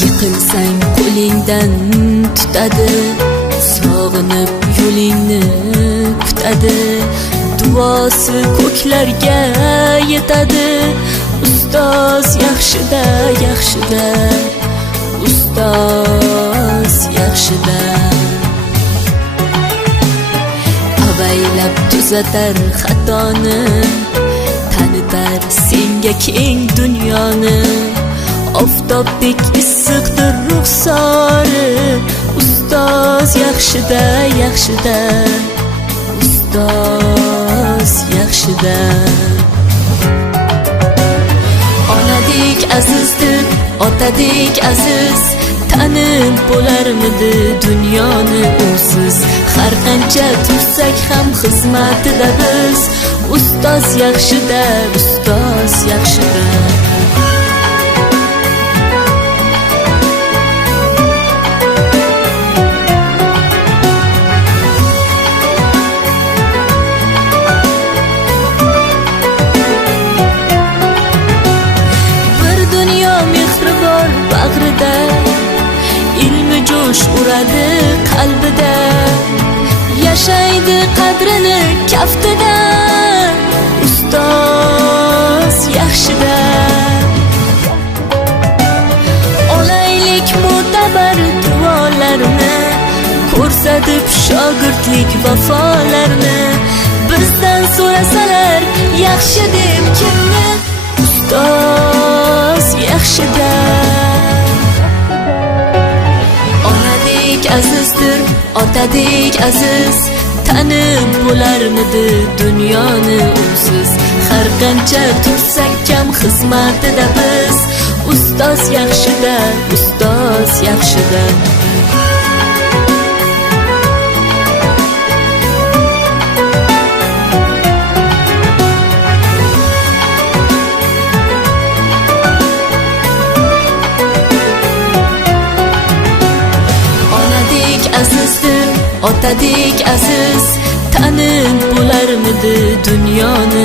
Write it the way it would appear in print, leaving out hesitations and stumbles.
Yiqilsang qo'lingdan tutadi, sog'inib yo'lingni kutadi, duosi ko'klarga yetadi. Ustoz yaxshida, yaxshida, ustoz yaxshida. Avaylab tuzatar xatoni, tanitar senga keng dunyoni. Oftobdek issiqdir ruxsori, ustoz yaxshida, yaxshida, ustoz yaxshida. Onadek azizdir, otadek aziz, tanib bo'larmidi dunyoni usiz. Har qancha tursak ham xizmatida biz, ustoz yaxshida, ustoz yaxshida. Bag'rida ilmi jo'sh uradi qalbida, yashaydi qadrini kaftida, ustoz yaxshida. Olaylik mo'tabar duolarni, ko'rsatib shogirdlik vafolarni. Bizdan so'rasalar yaxshi deb kimni, ustoz yaxshida. Azizdir, otadek aziz, tanib bo'larmidi dunyoni usiz. Har qancha tursak kam xizmatida biz, ustoz yaxshida, ustoz yaxshida. Azizdir, otadek aziz, tanib bo'larmidi dunyoni